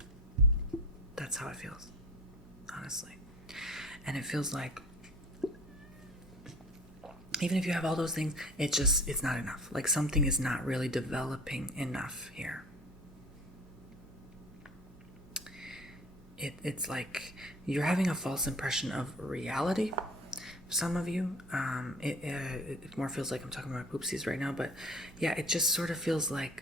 That's how it feels, honestly. And it feels like even if you have all those things, it's not enough. Like something is not really developing enough here. It's like you're having a false impression of reality. Some of you, it more feels like I'm talking about poopsies right now, but yeah, it just sort of feels like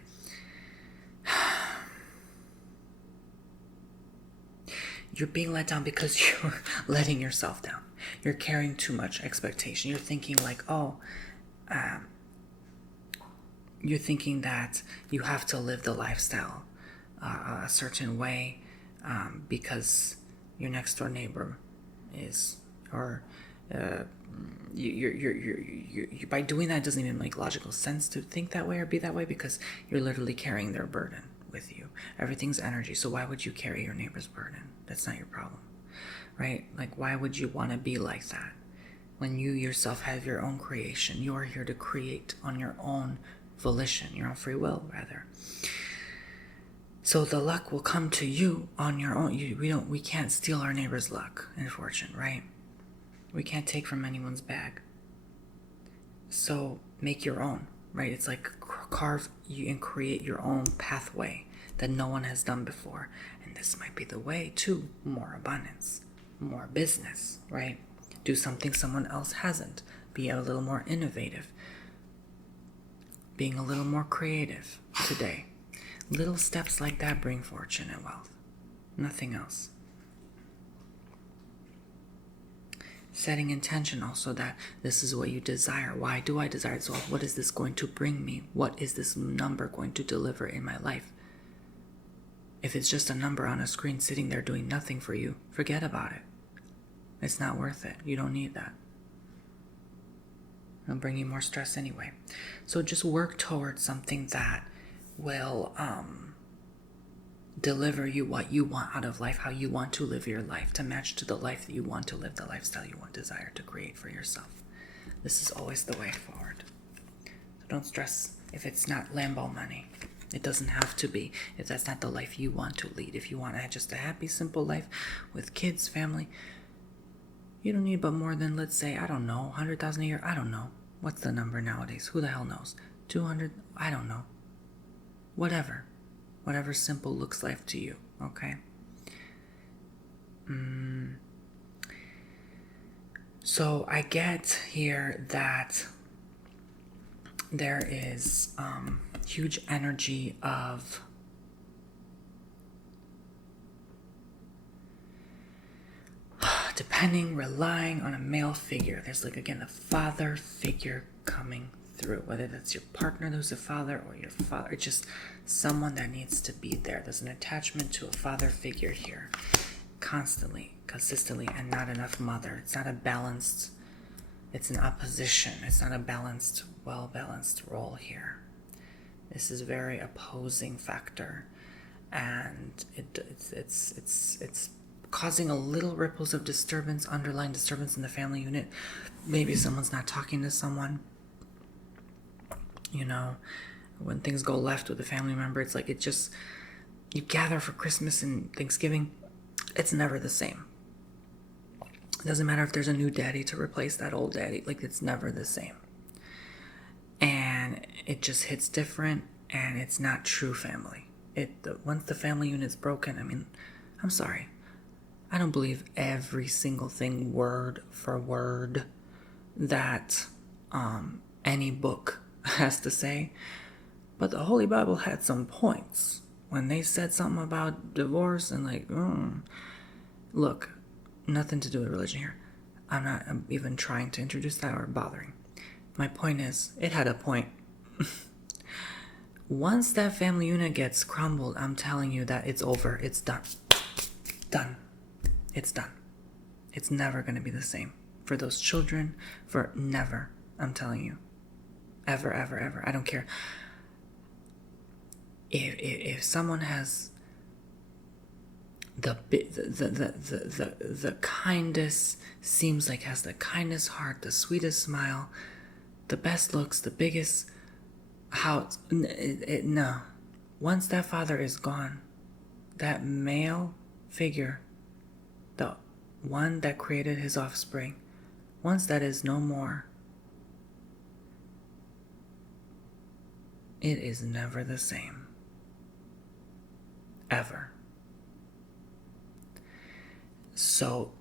you're being let down because you're letting yourself down. You're carrying too much expectation. You're thinking like, you're thinking that you have to live the lifestyle a certain way because your next door neighbor is, or you by doing that, it doesn't even make logical sense to think that way or be that way, because you're literally carrying their burden with you. Everything's energy, so why would you carry your neighbor's burden? That's not your problem, right? Like, why would you want to be like that when you yourself have your own creation? You're here to create on your own volition, your own free will, rather. So the luck will come to you on your own. We can't steal our neighbor's luck and fortune, right? We can't take from anyone's bag. So make your own, right? It's like carve you and create your own pathway that no one has done before. And this might be the way to more abundance, more business, right? Do something someone else hasn't. Be a little more innovative. Being a little more creative today. Little steps like that bring fortune and wealth. Nothing else. Setting intention also that this is what you desire. Why do I desire it? So what is this going to bring me? What is this number going to deliver in my life? If it's just a number on a screen sitting there doing nothing for you, forget about it. It's not worth it. You don't need that. It'll bring you more stress anyway. So just work towards something that will deliver you what you want out of life, how you want to live your life, to match to the life that you want to live, the lifestyle you want, desire to create for yourself. This is always the way forward. So don't stress if it's not Lambo money. It doesn't have to be, if that's not the life you want to lead. If you want just a happy, simple life with kids, family, you don't need but more than, let's say, I don't know, 100,000 a year. I don't know. What's the number nowadays? Who the hell knows? 200? I don't know. Whatever simple looks like to you, okay? So I get here that there is huge energy of relying on a male figure. There's like, again, a father figure coming through, whether that's your partner who's a father or your father, it's just someone that needs to be there. There's an attachment to a father figure here, constantly, consistently, and not enough mother. It's not a balanced, it's an opposition. It's not a balanced, well-balanced role here. This is very opposing factor, and it's causing a little ripples of disturbance, underlying disturbance in the family unit. Maybe someone's not talking to someone. You know, when things go left with a family member, it's like you gather for Christmas and Thanksgiving, it's never the same. It doesn't matter if there's a new daddy to replace that old daddy, like it's never the same. And it just hits different, and it's not true family. Once the family unit's broken, I mean, I'm sorry, I don't believe every single thing word for word that any book has to say, but the Holy Bible had some points when they said something about divorce and like, look, nothing to do with religion here. I'm not even trying to introduce that or bothering. My point is, it had a point. Once that family unit gets crumbled, I'm telling you that it's over. It's done. Done. It's done. It's never going to be the same. For those children, for never. I'm telling you. Ever, ever, ever. I don't care. If someone has the kindest, seems like has the kindest heart, the sweetest smile, the best looks, the biggest house, no. Once that father is gone, that male figure, the one that created his offspring, once that is no more, it is never the same. Ever. So,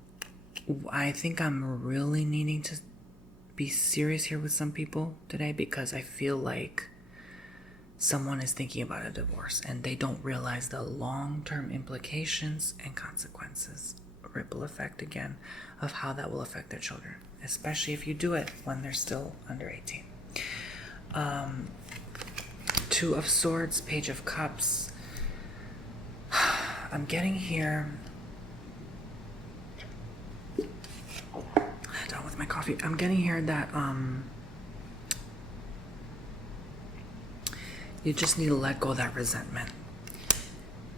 I think I'm really needing to be serious here with some people today, because I feel like someone is thinking about a divorce and they don't realize the long-term implications and consequences, ripple effect again, of how that will affect their children, especially if you do it when they're still under 18. Two of Swords, Page of Cups. I'm getting here. Done with my coffee. I'm getting here that you just need to let go of that resentment.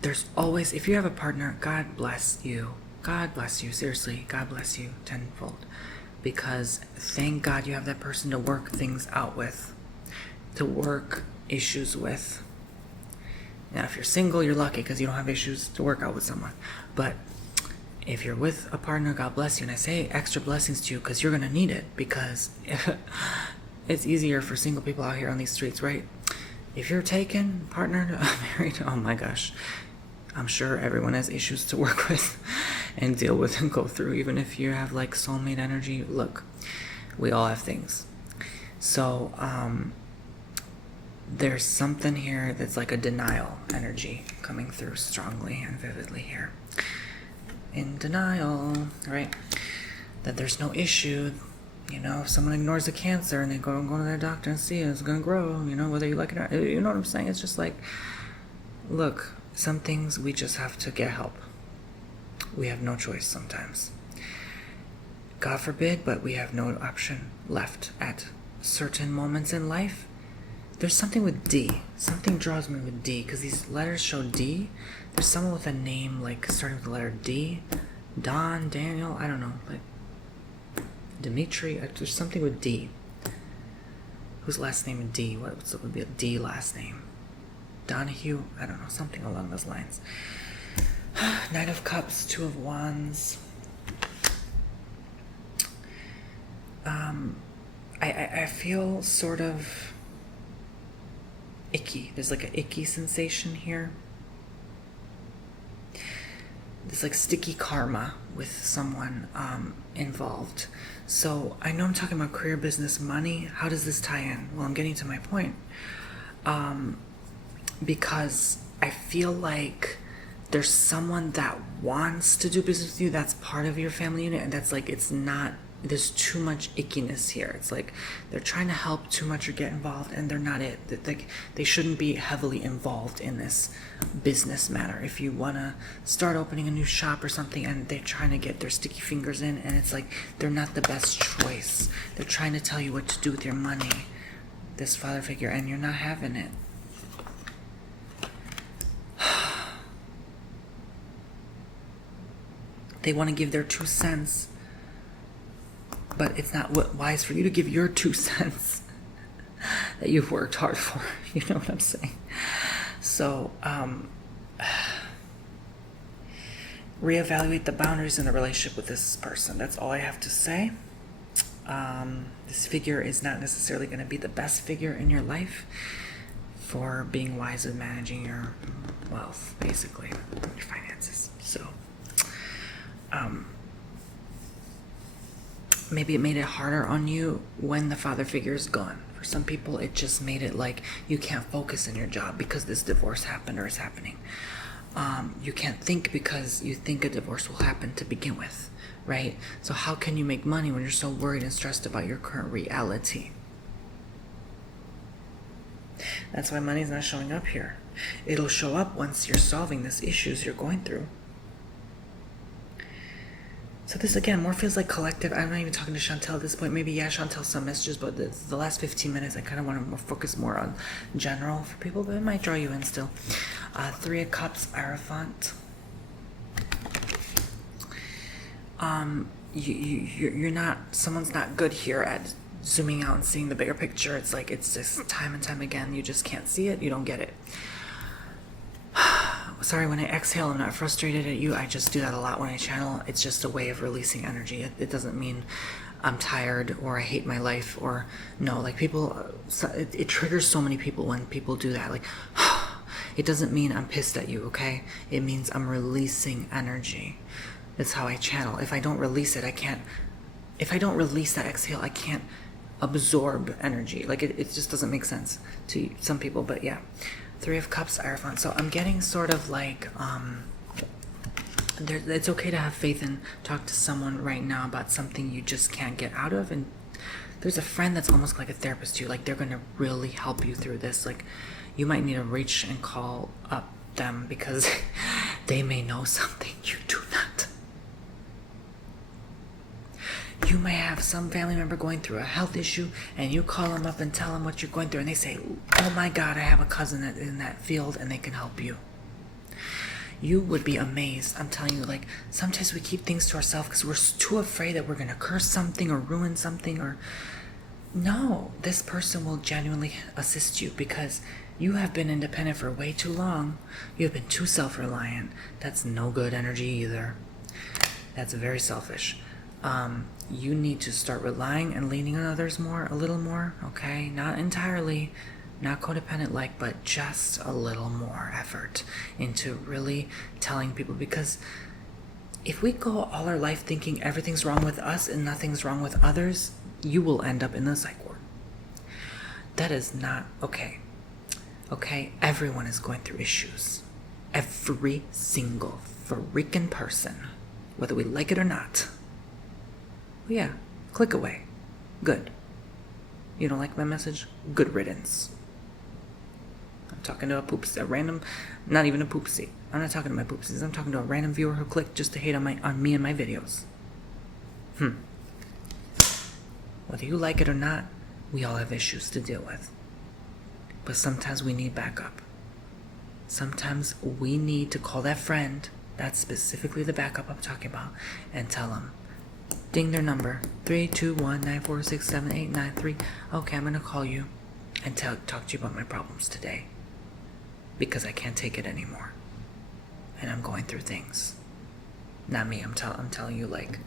There's always, if you have a partner, God bless you. God bless you. Seriously, God bless you tenfold. Because thank God you have that person to work things out with, to work issues with. Now, if you're single, you're lucky because you don't have issues to work out with someone. But if you're with a partner, God bless you. And I say extra blessings to you because you're going to need it, because it's easier for single people out here on these streets, right? If you're taken, partnered, married, oh my gosh, I'm sure everyone has issues to work with and deal with and go through, even if you have like soulmate energy. Look, we all have things. So, there's something here that's like a denial energy coming through strongly and vividly here. In denial, right? That there's no issue. You know, if someone ignores a cancer and they go to their doctor and see it, it's going to grow, you know, whether you like it or not. You know what I'm saying? It's just like, look, some things we just have to get help. We have no choice sometimes. God forbid, but we have no option left at certain moments in life. There's something with D. Something draws me with D, because these letters show D. There's someone with a name like starting with the letter D. Don, Daniel, I don't know. Like, Dimitri, there's something with D. Whose last name is D? What would be a D last name? Donahue? I don't know, something along those lines. Knight of Cups, Two of Wands. I feel sort of icky. There's like an icky sensation here. There's like sticky karma with someone involved. So I know I'm talking about career, business, money. How does this tie in? Well, I'm getting to my point. Because I feel like there's someone that wants to do business with you that's part of your family unit, and that's like, it's not, there's too much ickiness here. It's like they're trying to help too much or get involved, and they're not it. Like, they shouldn't be heavily involved in this business matter. If you want to start opening a new shop or something and they're trying to get their sticky fingers in, and it's like they're not the best choice. They're trying to tell you what to do with your money, this father figure, and you're not having it. They want to give their 2 cents, but it's not wise for you to give your 2 cents that you've worked hard for. You know what I'm saying? So, reevaluate the boundaries in the relationship with this person. That's all I have to say. This figure is not necessarily going to be the best figure in your life for being wise with managing your wealth, basically, your finances. So, maybe it made it harder on you when the father figure is gone. For some people, it just made it like you can't focus in your job because this divorce happened or is happening. You can't think because you think a divorce will happen to begin with, right? So how can you make money when you're so worried and stressed about your current reality? That's why money's not showing up here. It'll show up once you're solving these issues you're going through. So this, again, more feels like collective. I'm not even talking to Chantel at this point. Maybe, yeah, Chantel, some messages, but the last 15 minutes, I kind of want to focus more on general for people, but it might draw you in still. 3 of Cups, Hierophant. You're not, someone's not good here at zooming out and seeing the bigger picture. It's like, it's just time and time again, you just can't see it, you don't get it. Sorry, when I exhale, I'm not frustrated at you. I just do that a lot when I channel. It's just a way of releasing energy. It doesn't mean I'm tired or I hate my life or no. Like people, it triggers so many people when people do that. Like, it doesn't mean I'm pissed at you, okay? It means I'm releasing energy. That's how I channel. If I don't release it, I can't. If I don't release that exhale, I can't absorb energy. Like it just doesn't make sense to some people. But yeah. 3 of Cups, Hierophant. So I'm getting sort of like, it's okay to have faith and talk to someone right now about something you just can't get out of. And there's a friend that's almost like a therapist to you. Like they're going to really help you through this. Like you might need to reach and call up them because they may know something you do not. You may have some family member going through a health issue and you call them up and tell them what you're going through and they say, oh my God, I have a cousin in that field and they can help you. You would be amazed. I'm telling you, like sometimes we keep things to ourselves because we're too afraid that we're going to curse something or ruin something or no, this person will genuinely assist you because you have been independent for way too long. You have been too self-reliant. That's no good energy either. That's very selfish. You need to start relying and leaning on others more, a little more, okay? Not entirely, not codependent-like, but just a little more effort into really telling people, because if we go all our life thinking everything's wrong with us and nothing's wrong with others, you will end up in the psych ward. That is not okay. Okay? Everyone is going through issues. Every single freaking person, whether we like it or not. Yeah, click away. Good. You don't like my message? Good riddance. I'm talking to a random, not even a poopsie. I'm not talking to my poopsies. I'm talking to a random viewer who clicked just to hate on me and my videos. Whether you like it or not, we all have issues to deal with. But sometimes we need backup. Sometimes we need to call that friend, that's specifically the backup I'm talking about, and tell them, Ding their number. 321-946-7893. Okay, I'm going to call you and talk to you about my problems today. Because I can't take it anymore. And I'm going through things. Not me, I'm telling you like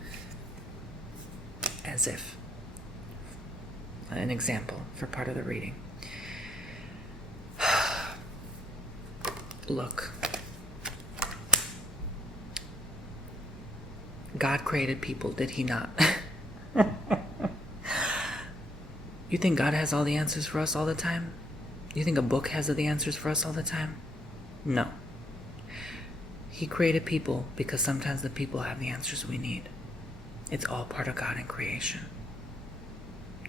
as if. An example for part of the reading. Look. God created people, did he not? You think God has all the answers for us all the time? You think a book has the answers for us all the time? No. He created people because sometimes the people have the answers we need. It's all part of God and creation.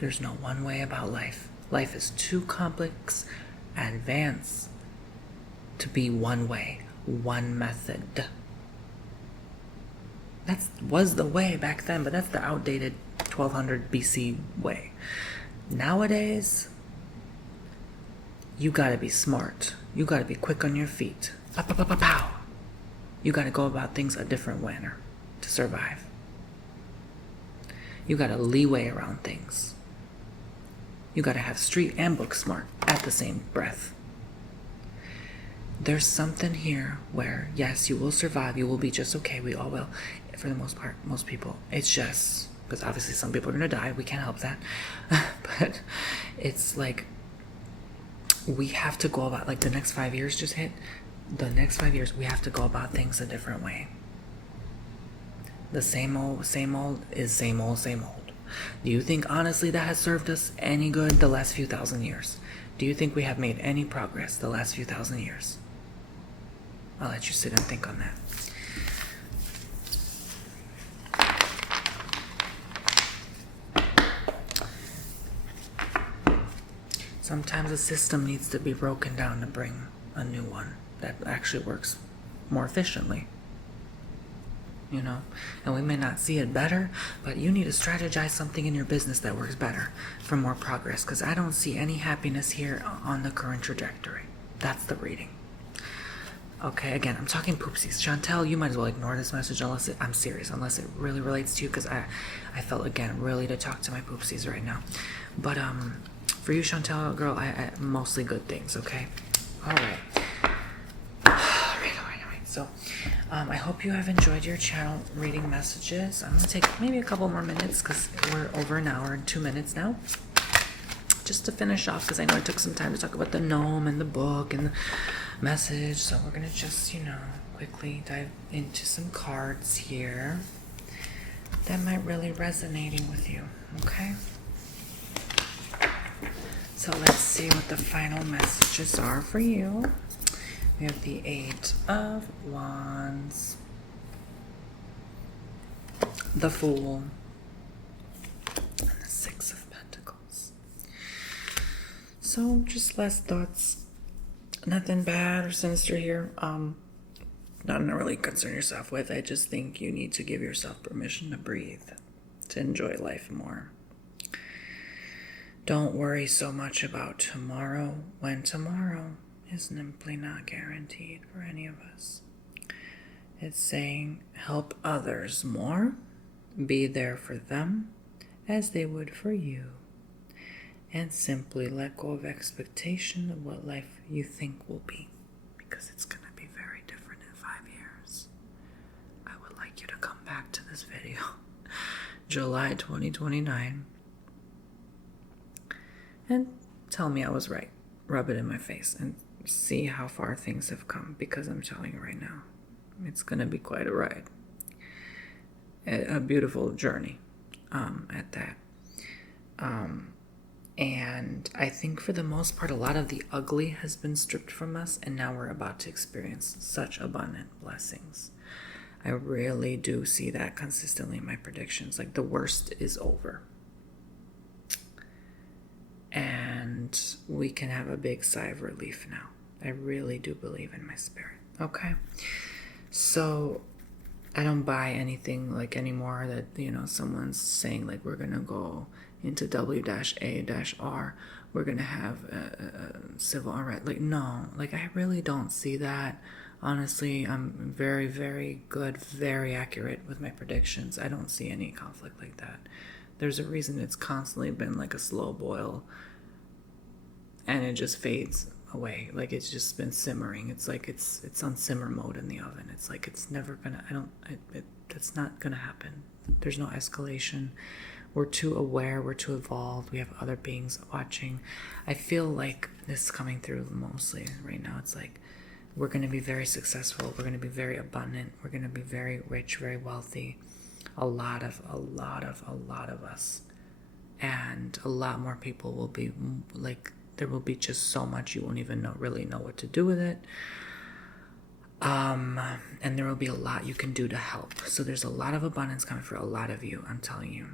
There's no one way about life. Life is too complex and advanced to be one way, one method. That was the way back then, but that's the outdated 1200 BC way. Nowadays, you gotta be smart. You gotta be quick on your feet. Pow, pow, pow, pow, pow. You gotta go about things a different manner to survive. You gotta leeway around things. You gotta have street and book smart at the same breath. There's something here where, yes, you will survive. You will be just okay. We all will. For the most part, most people. It's just, because obviously some people are going to die. We can't help that. But it's like, we have to go about, like the next 5 years just hit. The next 5 years, we have to go about things a different way. The same old is same old, same old. Do you think, honestly, that has served us any good the last few thousand years? Do you think we have made any progress the last few thousand years? I'll let you sit and think on that. Sometimes a system needs to be broken down to bring a new one that actually works more efficiently. You know, and we may not see it better, but you need to strategize something in your business that works better for more progress, because I don't see any happiness here on the current trajectory. That's the reading. Okay, again, I'm talking poopsies. Chantel, you might as well ignore this message unless I'm serious, unless it really relates to you, because I felt, again, really to talk to my poopsies right now. But for you, Chantel, girl, I mostly good things, okay? All right. So, I hope you have enjoyed your channel reading messages. I'm going to take maybe a couple more minutes because we're over an hour and 2 minutes now. Just to finish off, because I know it took some time to talk about the gnome and the book and the message. So we're going to just, quickly dive into some cards here that might really resonating with you, okay? So let's see what the final messages are for you. We have the 8 of Wands, the Fool, and the 6 of Pentacles. So just last thoughts. Nothing bad or sinister here. Nothing to really concern yourself with. I just think you need to give yourself permission to breathe, to enjoy life more. Don't worry so much about tomorrow when tomorrow is simply not guaranteed for any of us. It's saying help others more, be there for them as they would for you, and simply let go of expectation of what life you think will be, because it's going to be very different in 5 years. I would like you to come back to this video, July 2029, and tell me I was right. Rub it in my face and see how far things have come, because I'm telling you right now, it's going to be quite a ride. A beautiful journey at that. And I think for the most part, a lot of the ugly has been stripped from us, and now we're about to experience such abundant blessings. I really do see that consistently in my predictions. Like, the worst is over. And we can have a big sigh of relief now. I really do believe in my spirit. Okay? So I don't buy anything like anymore that, someone's saying like we're going to go into W-A-R. We're going to have a civil unrest. Like, no. Like, I really don't see that. Honestly, I'm very, very good, very accurate with my predictions. I don't see any conflict like that. There's a reason it's constantly been like a slow boil and it just fades away. Like it's just been simmering. It's like it's on simmer mode in the oven. It's like it's never gonna, that's not gonna happen. There's no escalation. We're too aware, we're too evolved, we have other beings watching. I feel like this is coming through mostly right now. It's like we're going to be very successful, we're going to be very abundant, we're going to be very rich, very wealthy. A lot of us. And a lot more people will be like, there will be just so much you won't even really know what to do with it. And there will be a lot you can do to help. So there's a lot of abundance coming for a lot of you, I'm telling you.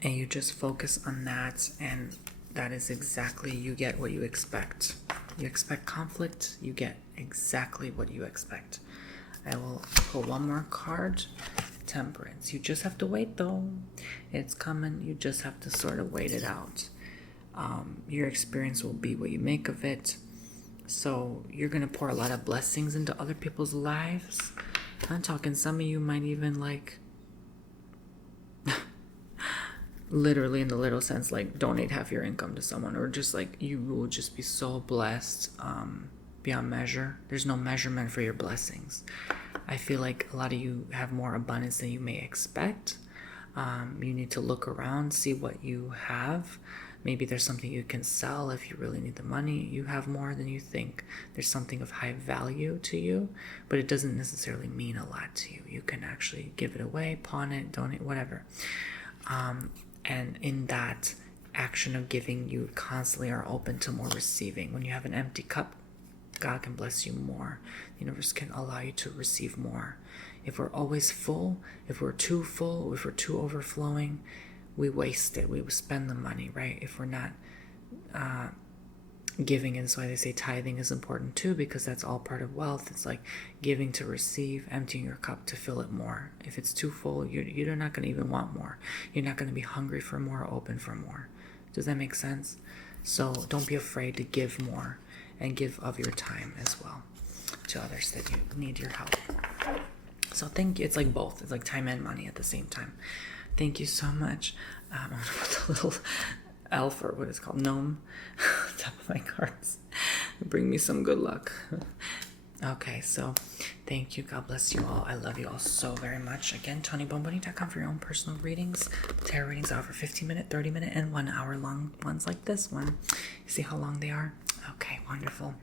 And you just focus on that, and that is exactly, you get what you expect. You expect conflict, you get exactly what you expect. I will pull one more card. Temperance. You just have to wait though. It's coming. You just have to sort of wait it out. Your experience will be what you make of it. So you're going to pour a lot of blessings into other people's lives. I'm talking some of you might even like literally in the literal sense, like donate half your income to someone, or just like you will just be so blessed beyond measure. There's no measurement for your blessings. I feel like a lot of you have more abundance than you may expect. You need to look around, see what you have. Maybe there's something you can sell if you really need the money. You have more than you think. There's something of high value to you, but it doesn't necessarily mean a lot to you. You can actually give it away, pawn it, donate, whatever. And in that action of giving, you constantly are open to more receiving. When you have an empty cup, God can bless you more. The universe can allow you to receive more. If we're always full, if we're too full, if we're too overflowing, we waste it. We spend the money, right? If we're not giving, and that's why they say tithing is important too, because that's all part of wealth. It's like giving to receive, emptying your cup to fill it more. If it's too full, you're not going to even want more. You're not going to be hungry for more, open for more. Does that make sense? So don't be afraid to give more, and give of your time as well to others that you need your help. So thank you. It's like both. It's like time and money at the same time. Thank you so much. I'm going to put the little elf, or what it's called, gnome, on top of my cards. Bring me some good luck. Okay, so thank you. God bless you all. I love you all so very much. Again, TonyBomboni.com for your own personal readings. Tarot readings offer 15-minute, 30-minute, and 1 hour long ones like this one. You see how long they are? Okay, wonderful.